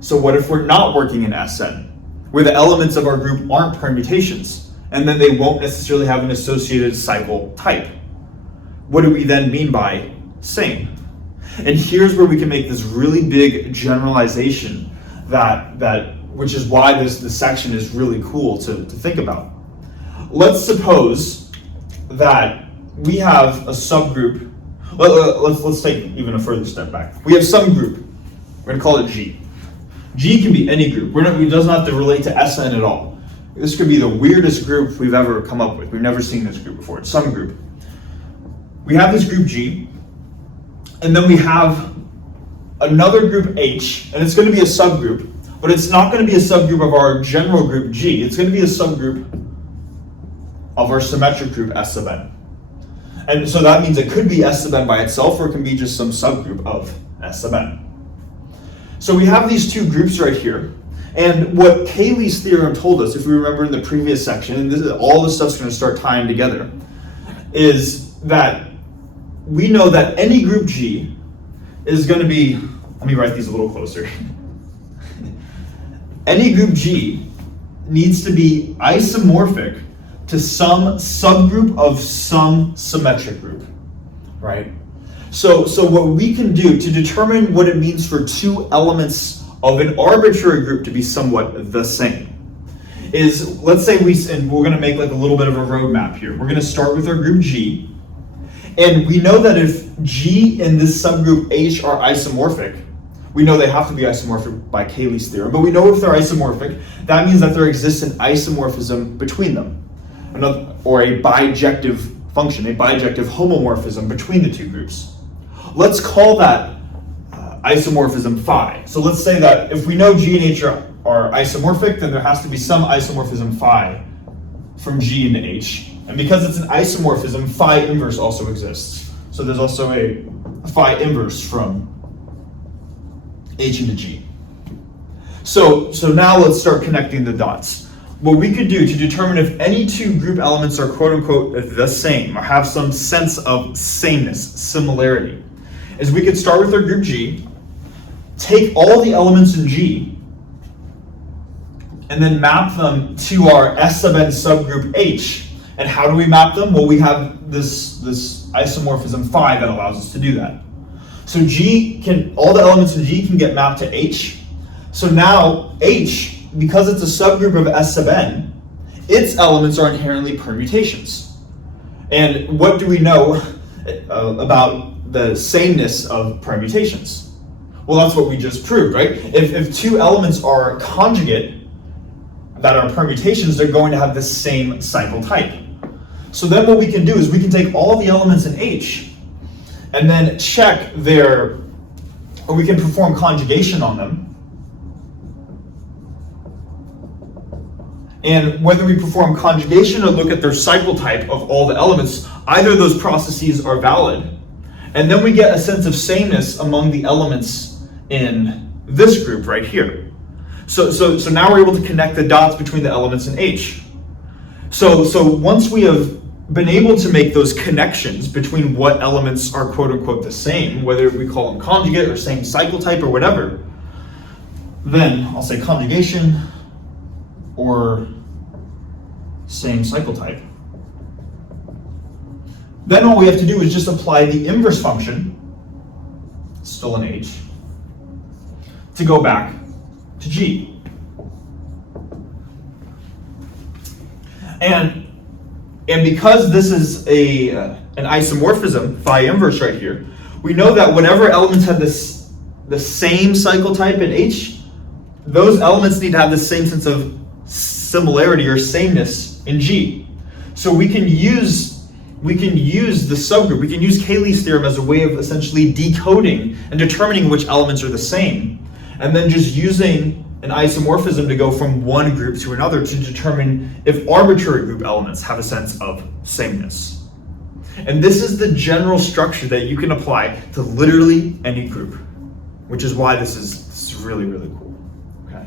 So what if we're not working in SN, where the elements of our group aren't permutations, and then they won't necessarily have an associated cycle type? What do we then mean by same? And here's where we can make this really big generalization which is why this section is really cool to think about. Let's suppose that we have a subgroup. Let's take even a further step back. We have some group. We're going to call it G. G can be any group. It doesn't have to relate to SN at all. This could be the weirdest group we've ever come up with. We've never seen this group before. It's some group. We have this group G, and then we have another group H, and it's going to be a subgroup, but it's not going to be a subgroup of our general group G. It's going to be a subgroup of our symmetric group S sub n. And so that means it could be S sub n by itself, or it can be just some subgroup of S sub n. So we have these two groups right here, and what Cayley's theorem told us, if we remember in the previous section, and all this stuff's going to start tying together, is that we know that any group G is going to be, let me write these a little closer. Any group G needs to be isomorphic to some subgroup of some symmetric group, right? So what we can do to determine what it means for two elements of an arbitrary group to be somewhat the same is, let's say and we're going to make like a little bit of a roadmap here. We're going to start with our group G, and we know that if G and this subgroup H are isomorphic, we know they have to be isomorphic by Cayley's theorem, but we know if they're isomorphic, that means that there exists an isomorphism between them, or a bijective function, a bijective homomorphism between the two groups. Let's call that isomorphism phi. So let's say that if we know G and H are isomorphic, then there has to be some isomorphism phi from G into H. And because it's an isomorphism, phi inverse also exists. So there's also a phi inverse from H into G. So now let's start connecting the dots. What we could do to determine if any two group elements are quote unquote the same or have some sense of sameness, similarity, is we could start with our group G, take all the elements in G, and then map them to our S sub n subgroup H. And how do we map them? Well, we have this isomorphism phi that allows us to do that. So all the elements in G can get mapped to H. So now H, because it's a subgroup of S sub n, its elements are inherently permutations. And what do we know about the sameness of permutations? Well, that's what we just proved, right? If two elements are conjugate that are permutations, they're going to have the same cycle type. So then what we can do is we can take all the elements in H and then check or we can perform conjugation on them. And whether we perform conjugation or look at their cycle type of all the elements, either of those processes are valid. And then we get a sense of sameness among the elements in this group right here. So now we're able to connect the dots between the elements in H. So once we have been able to make those connections between what elements are quote unquote the same, whether we call them conjugate or same cycle type or whatever, then I'll say conjugation or same cycle type. Then all we have to do is just apply the inverse function, still in H, to go back to G. And because this is an isomorphism, phi inverse right here, we know that whatever elements have the same cycle type in H, those elements need to have the same sense of similarity or sameness in G. So we can use the subgroup, we can use Cayley's theorem as a way of essentially decoding and determining which elements are the same, and then just using an isomorphism to go from one group to another to determine if arbitrary group elements have a sense of sameness. And this is the general structure that you can apply to literally any group, which is why this is really, really cool. Okay.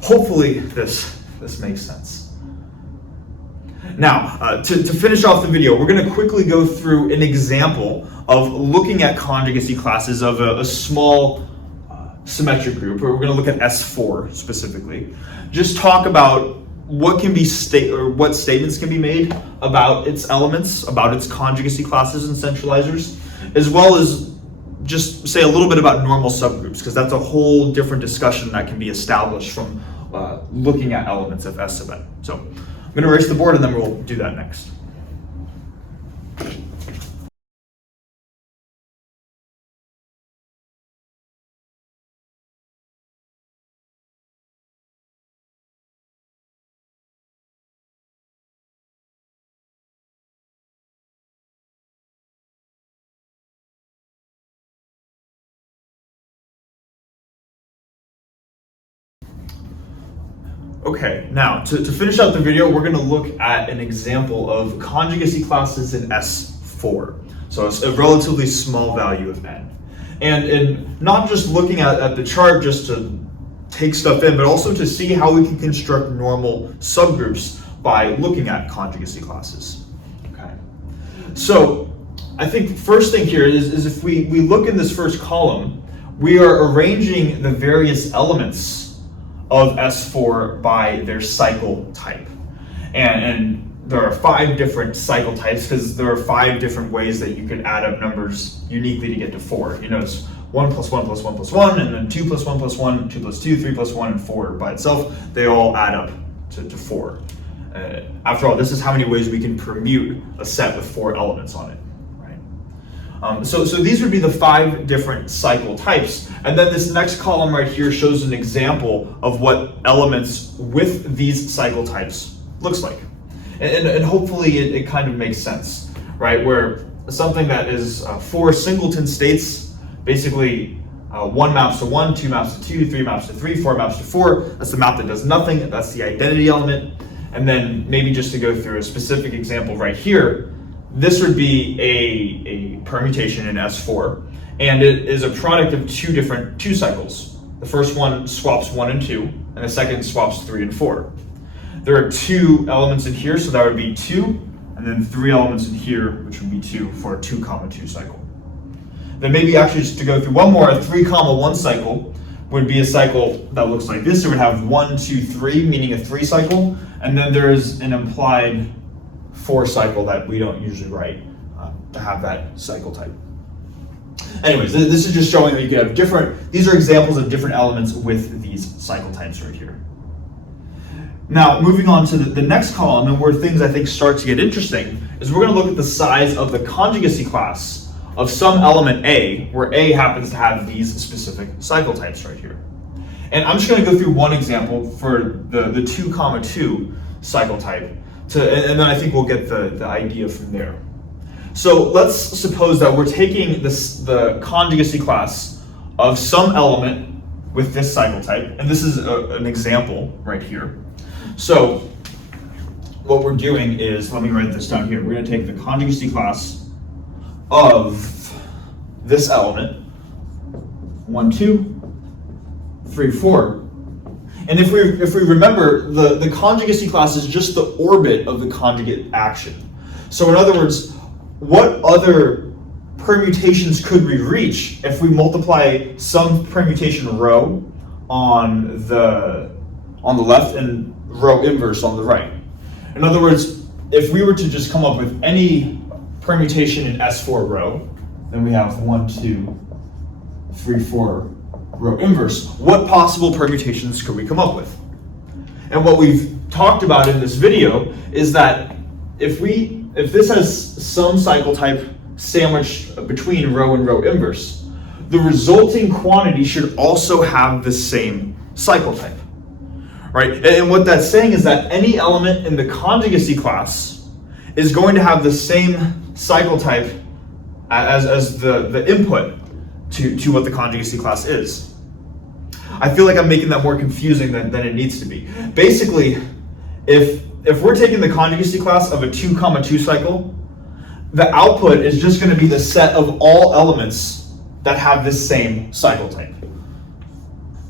Hopefully this makes sense. Now, to finish off the video, we're going to quickly go through an example of looking at conjugacy classes of a small symmetric group, where we're going to look at S4 specifically. Just talk about what can be what statements can be made about its elements, about its conjugacy classes and centralizers, as well as just say a little bit about normal subgroups, because that's a whole different discussion that can be established from looking at elements of S sub n. So I'm going to erase the board and then we'll do that next. Okay, now to finish out the video, we're going to look at an example of conjugacy classes in S4. So it's a relatively small value of n. And not just looking at the chart just to take stuff in, but also to see how we can construct normal subgroups by looking at conjugacy classes. Okay. So I think the first thing here is if we look in this first column, we are arranging the various elements of S4 by their cycle type. And there are 5 different cycle types because there are 5 different ways that you could add up numbers uniquely to get to 4. You notice 1 plus 1 plus 1 plus 1, and then 2 plus 1 plus 1, 2 plus 2, 3 plus 1, and 4 by itself. They all add up to 4. After all, this is how many ways we can permute a set with 4 elements on it. So these would be the 5 different cycle types. And then this next column right here shows an example of what elements with these cycle types looks like. And hopefully it kind of makes sense, right? Where something that is 4 singleton states, basically 1 maps to 1, 2 maps to 2, 3 maps to 3, 4 maps to 4. That's the map that does nothing. That's the identity element. And then maybe just to go through a specific example right here, this would be a permutation in S4, and it is a product of 2 cycles. The first one swaps 1 and 2, and the second swaps 3 and 4. There are 2 elements in here, so that would be 2, and then 3 elements in here, which would be 2 for a 2, 2 cycle. Then maybe actually just to go through one more, a 3, 1 cycle would be a cycle that looks like this. It would have 1, 2, 3, meaning a 3 cycle, and then there's an implied 4 cycle that we don't usually write to have that cycle type. Anyways, this is just showing that you can have these are examples of different elements with these cycle types right here. Now, moving on to the next column, and where things I think start to get interesting, is we're going to look at the size of the conjugacy class of some element A, where A happens to have these specific cycle types right here. And I'm just going to go through one example for the 2, 2 cycle type, and then I think we'll get the idea from there. So let's suppose that we're taking the conjugacy class of some element with this cycle type, and this is an example right here. So what we're doing is, let me write this down here. We're going to take the conjugacy class of this element, 1, 2, 3, 4. And if we remember, the conjugacy class is just the orbit of the conjugate action. So in other words, what other permutations could we reach if we multiply some permutation row on the left and row inverse on the right? In other words, if we were to just come up with any permutation in S4 row, then we have 1, 2, 3, 4 row inverse. What possible permutations could we come up with? And what we've talked about in this video is that if this has some cycle type sandwiched between row and row inverse, the resulting quantity should also have the same cycle type, right? And what that's saying is that any element in the conjugacy class is going to have the same cycle type as the input to what the conjugacy class is. I feel like I'm making that more confusing than it needs to be. Basically, if we're taking the conjugacy class of a 2, 2 cycle, the output is just going to be the set of all elements that have this same cycle type.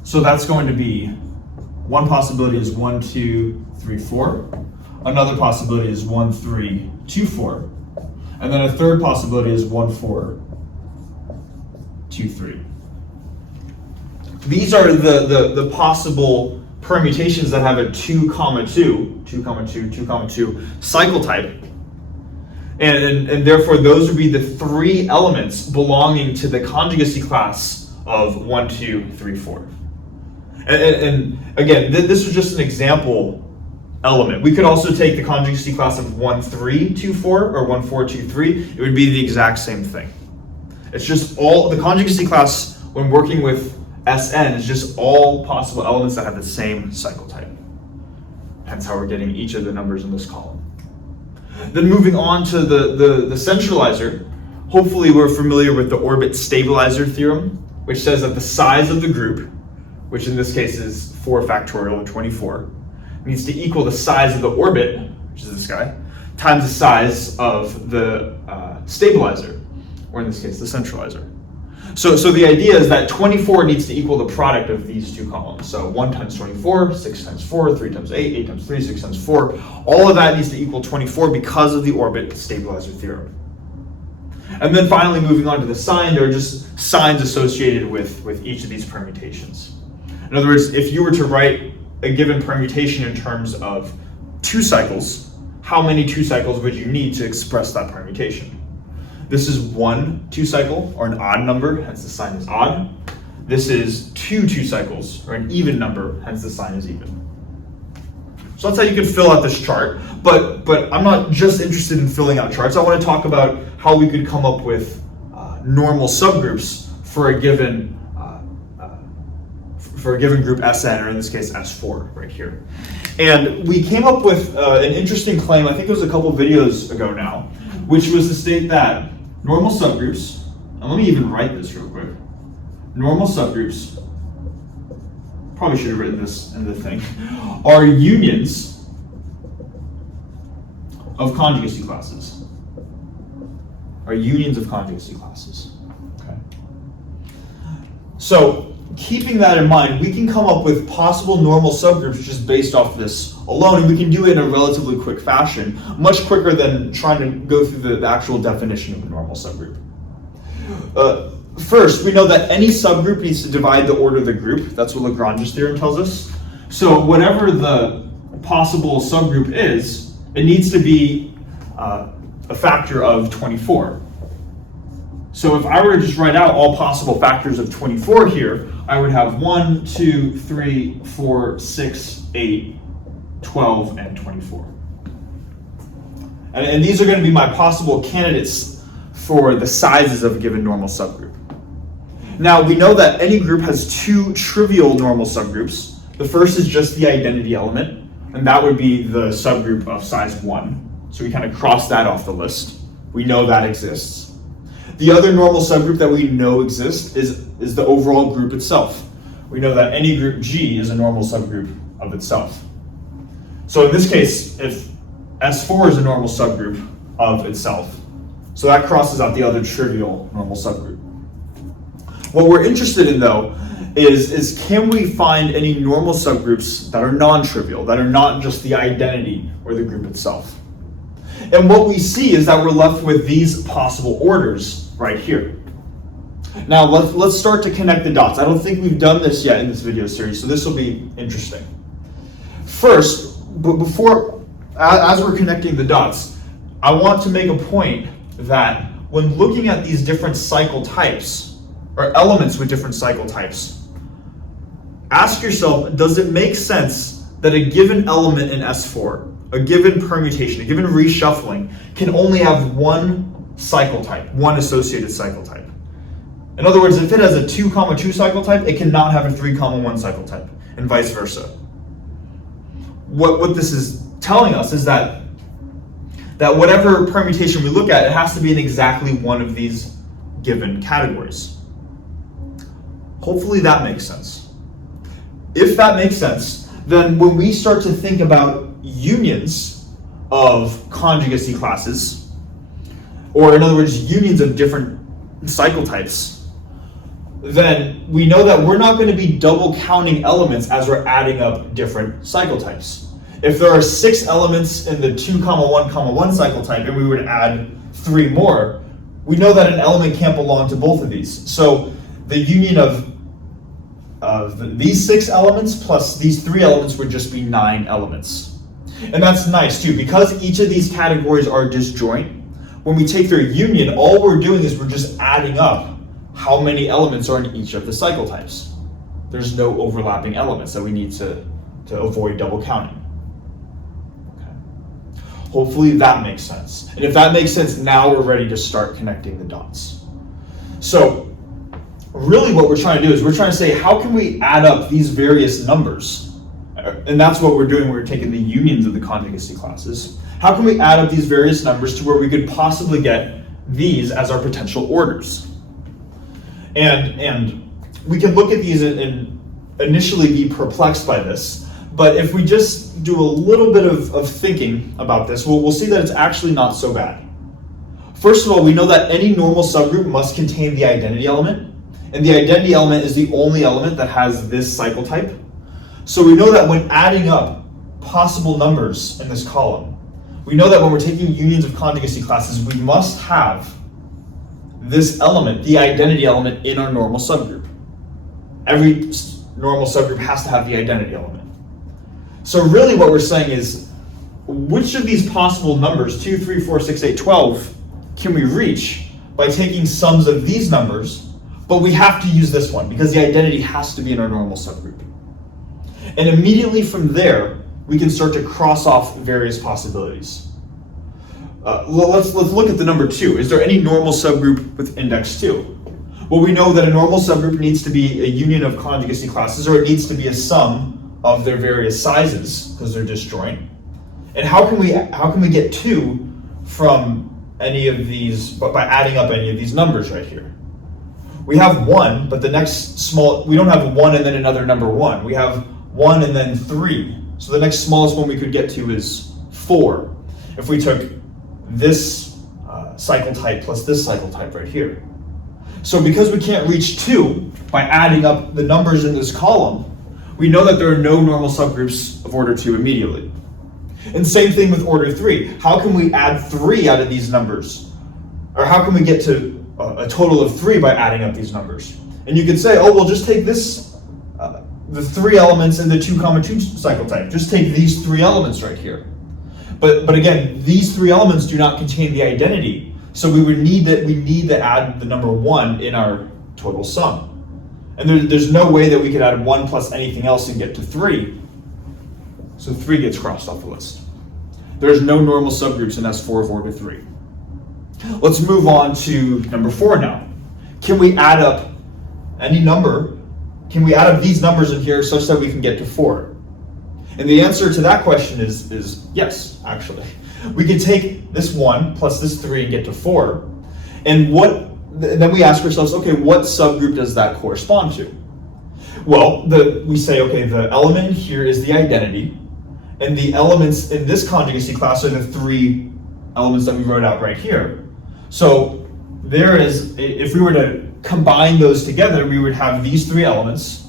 So that's going to be, one possibility is 1, 2, 3, 4. Another possibility is 1, 3, 2, 4. And then a third possibility is 1, 4, 2, 3. These are the possible permutations that have a 2, 2, 2, 2, 2 cycle type. And therefore those would be the 3 elements belonging to the conjugacy class of 1, 2, 3, 4. And again, this was just an example element. We could also take the conjugacy class of 1, 3, 2, 4 or 1, 4, 2, 3. It would be the exact same thing. It's just all the conjugacy class when working with Sn is just all possible elements that have the same cycle type. Hence how we're getting each of the numbers in this column. Then moving on to the centralizer, hopefully we're familiar with the orbit stabilizer theorem, which says that the size of the group, which in this case is 4 factorial or 24, needs to equal the size of the orbit, which is this guy, times the size of the stabilizer, or in this case, the centralizer. So the idea is that 24 needs to equal the product of these 2 columns. So 1 times 24, 6 times 4, 3 times 8, 8 times 3, 6 times 4. All of that needs to equal 24 because of the orbit stabilizer theorem. And then finally, moving on to the sign, there are just signs associated with each of these permutations. In other words, if you were to write a given permutation in terms of 2 cycles, how many 2 cycles would you need to express that permutation? This is 1 2 cycle, or an odd number, hence the sign is odd. This is 2 2 cycles, or an even number, hence the sign is even. So that's how you can fill out this chart, but I'm not just interested in filling out charts. I want to talk about how we could come up with normal subgroups for a given group Sn, or in this case S4 right here. And we came up with an interesting claim, I think it was a couple videos ago now, which was to state that normal subgroups, and let me even write this real quick. Normal subgroups, probably should have written this in the thing, are unions of conjugacy classes. Are unions of conjugacy classes. Okay. So keeping that in mind, we can come up with possible normal subgroups just based off this alone, and we can do it in a relatively quick fashion, much quicker than trying to go through the actual definition of a normal subgroup. First, we know that any subgroup needs to divide the order of the group. That's what Lagrange's theorem tells us. So whatever the possible subgroup is, it needs to be a factor of 24. So if I were to just write out all possible factors of 24 here, I would have 1, 2, 3, 4, 6, 8, 12, and 24. And these are going to be my possible candidates for the sizes of a given normal subgroup. Now, we know that any group has 2 trivial normal subgroups. The first is just the identity element, and that would be the subgroup of size 1. So we kind of cross that off the list. We know that exists. The other normal subgroup that we know exists is the overall group itself. We know that any group G is a normal subgroup of itself. So in this case, if S4 is a normal subgroup of itself, so that crosses out the other trivial normal subgroup. What we're interested in, though, is can we find any normal subgroups that are non-trivial, that are not just the identity or the group itself? And what we see is that we're left with these possible orders right here. Now, let's start to connect the dots. I don't think we've done this yet in this video series, so this will be interesting. First, but as we're connecting the dots, I want to make a point that when looking at these different cycle types, or elements with different cycle types, ask yourself, does it make sense that a given element in S4, a given permutation, a given reshuffling, can only have one cycle type, one associated cycle type? In other words, if it has a 2, 2 cycle type, it cannot have a 3, 1 cycle type, and vice versa. What this is telling us is that whatever permutation we look at, it has to be in exactly one of these given categories. Hopefully that makes sense. If that makes sense, then when we start to think about unions of conjugacy classes, or in other words, unions of different cycle types, then we know that we're not going to be double counting elements as we're adding up different cycle types. If there are 6 elements in the 2, 1, cycle type, and we would add 3 more, we know that an element can't belong to both of these. So the union of these 6 elements plus these 3 elements would just be 9 elements. And that's nice too, because each of these categories are disjoint. When we take their union, all we're doing is we're just adding up how many elements are in each of the cycle types. There's no overlapping elements that we need to avoid double counting. Okay. Hopefully that makes sense. And if that makes sense, now we're ready to start connecting the dots. So really what we're trying to do is we're trying to say, how can we add up these various numbers? And that's what we're doing when we're taking the unions of the conjugacy classes. How can we add up these various numbers to where we could possibly get these as our potential orders? And we can look at these and initially be perplexed by this, but if we just do a little bit of thinking about this, we'll see that it's actually not so bad. First of all, we know that any normal subgroup must contain the identity element. And the identity element is the only element that has this cycle type. So we know that when adding up possible numbers in this column, we know that when we're taking unions of conjugacy classes, we must have this element, the identity element, in our normal subgroup. Every normal subgroup has to have the identity element. So really what we're saying is which of these possible numbers, 2, 3, 4, 6, 8, 12, can we reach by taking sums of these numbers, but we have to use this one because the identity has to be in our normal subgroup. And immediately from there, we can start to cross off various possibilities. Let's look at the number 2. Is there any normal subgroup with index 2? Well, we know that a normal subgroup needs to be a union of conjugacy classes, or it needs to be a sum of their various sizes because they're disjoint. And how can we get 2 from any of these, but by adding up any of these numbers right here? We have 1, but the next we don't have 1 and then another number 1. We have 1 and then 3. So the next smallest one we could get to is 4. If we took this cycle type plus this cycle type right here. So because we can't reach 2 by adding up the numbers in this column, we know that there are no normal subgroups of order 2 immediately. And same thing with order 3. How can we add 3 out of these numbers? Or how can we get to a total of 3 by adding up these numbers? And you could say, oh, well, just take this, the 3 elements in the 2, 2 cycle type. Just take these 3 elements right here. But again, these 3 elements do not contain the identity. So we need to add the number 1 in our total sum. And there's no way that we could add 1 plus anything else and get to 3. So 3 gets crossed off the list. There's no normal subgroups in S4 of order 3. Let's move on to number 4 now. Can we add up any number? Can we add up these numbers in here such that we can get to 4? And the answer to that question is yes, actually. We could take this 1 plus this 3 and get to 4. And then we ask ourselves, okay, what subgroup does that correspond to? Well, we say, okay, the element here is the identity, and the elements in this conjugacy class are the 3 elements that we wrote out right here. So there is, if we were to combine those together, we would have these 3 elements.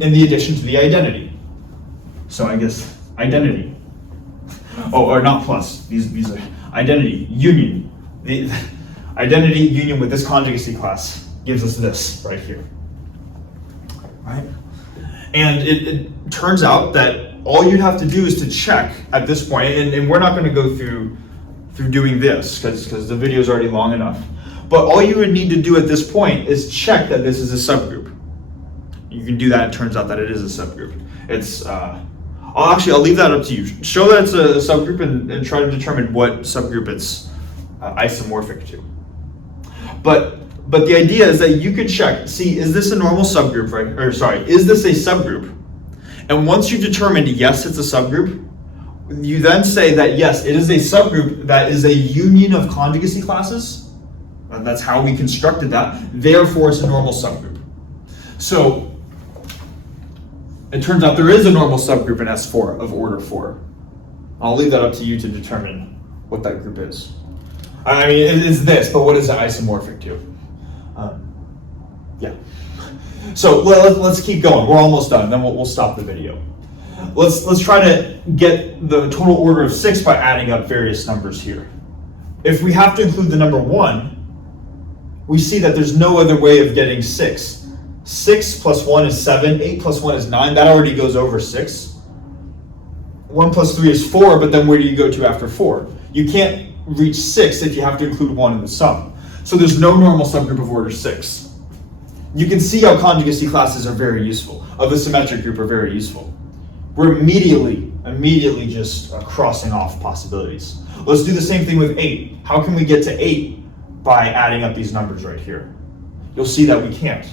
In the addition to the identity. So I guess identity. Oh, or not plus. These are identity, union. The identity union with this conjugacy class gives us this right here. Right? And it turns out that all you'd have to do is to check at this point, and we're not going to go through doing this because the video is already long enough. But all you would need to do at this point is check that this is a subgroup. You can do that. It turns out that it is a subgroup. It's I'll leave that up to you. Show that it's a subgroup and try to determine what subgroup it's isomorphic to. But the idea is that you could check, see, is this a normal subgroup, right? Or sorry, is this a subgroup? And once you've determined yes, it's a subgroup, you then say that yes, it is a subgroup that is a union of conjugacy classes. And that's how we constructed that. Therefore, it's a normal subgroup. So it turns out there is a normal subgroup in S4 of order 4. I'll leave that up to you to determine what that group is. I mean, it's this, but what is it isomorphic to? Yeah. So let's keep going. We're almost done. Then we'll stop the video. Let's try to get the total order of 6 by adding up various numbers here. If we have to include the number 1, we see that there's no other way of getting 6. 6 plus 1 is 7, 8 plus 1 is 9, that already goes over 6. 1 plus 3 is 4, but then where do you go to after 4? You can't reach 6 if you have to include 1 in the sum. So there's no normal subgroup of order 6. You can see how conjugacy classes are very useful, of the symmetric group are very useful. We're immediately just crossing off possibilities. Let's do the same thing with 8. How can we get to 8 by adding up these numbers right here? You'll see that we can't.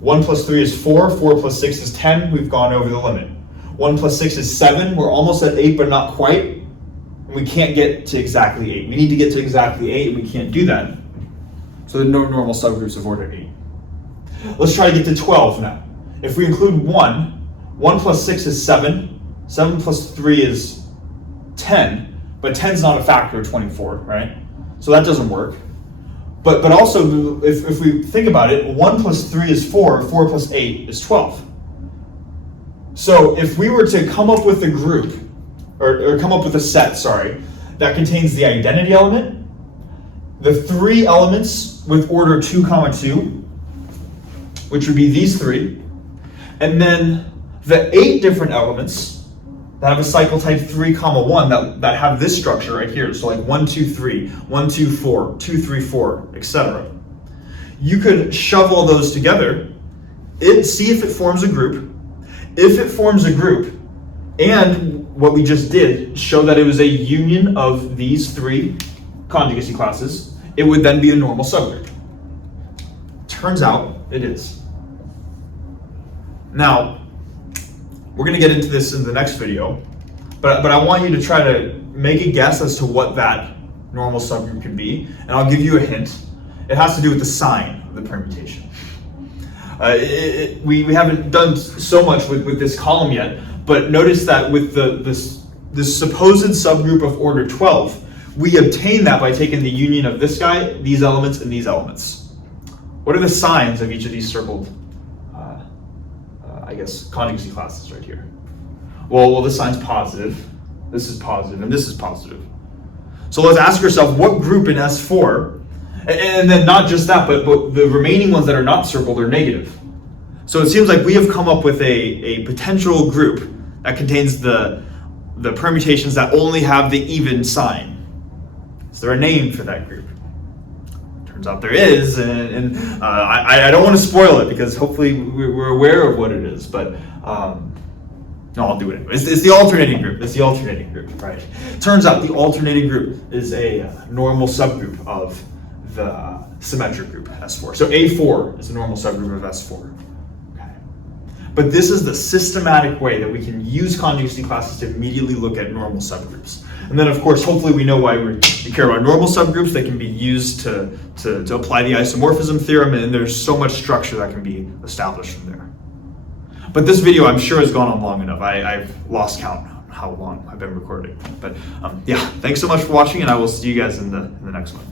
1 plus 3 is 4, 4 plus 6 is 10, we've gone over the limit. 1 plus 6 is 7, we're almost at 8 but not quite. And we can't get to exactly 8. We need to get to exactly 8 and we can't do that. So there are no normal subgroups of order 8. Let's try to get to 12 now. If we include 1, 1 plus 6 is 7, 7 plus 3 is 10, but 10 is not a factor of 24, right? So that doesn't work. But also, if we think about it, 1 plus 3 is 4, 4 plus 8 is 12. So if we were to come up with a group, or come up with a set, that contains the identity element, the 3 elements with order 2, 2, which would be these 3, And then the 8 different elements that have a cycle type 3, 1 that have this structure right here. So like 1, 2, 3, 1, 2, 4, 2, 3, 4, etc. You could shove all those together, see if it forms a group. If it forms a group, and what we just did, show that it was a union of these 3 conjugacy classes, it would then be a normal subgroup. Turns out it is. Now, we're going to get into this in the next video, but I want you to try to make a guess as to what that normal subgroup could be, and I'll give you a hint. It has to do with the sign of the permutation. We haven't done so much with this column yet, but notice that with this supposed subgroup of order 12, we obtain that by taking the union of this guy, these elements, and these elements. What are the signs of each of these circled, conjugacy classes right here? Well, this sign's positive, this is positive, and this is positive. So let's ask ourselves, what group in S4, and then not just that, but the remaining ones that are not circled are negative. So it seems like we have come up with a potential group that contains the permutations that only have the even sign. Is there a name for that group? Turns out there is, and I don't want to spoil it because hopefully we're aware of what it is, but no, I'll do it anyway. It's the alternating group. It's the alternating group, right? Turns out the alternating group is a normal subgroup of the symmetric group S4. So A4 is a normal subgroup of S4. Okay. But this is the systematic way that we can use conjugacy classes to immediately look at normal subgroups. And then, of course, hopefully we know why we care about normal subgroups. They can be used to apply the isomorphism theorem, and there's so much structure that can be established from there. But this video, I'm sure, has gone on long enough. I've lost count on how long I've been recording. But yeah, thanks so much for watching, and I will see you guys in the next one.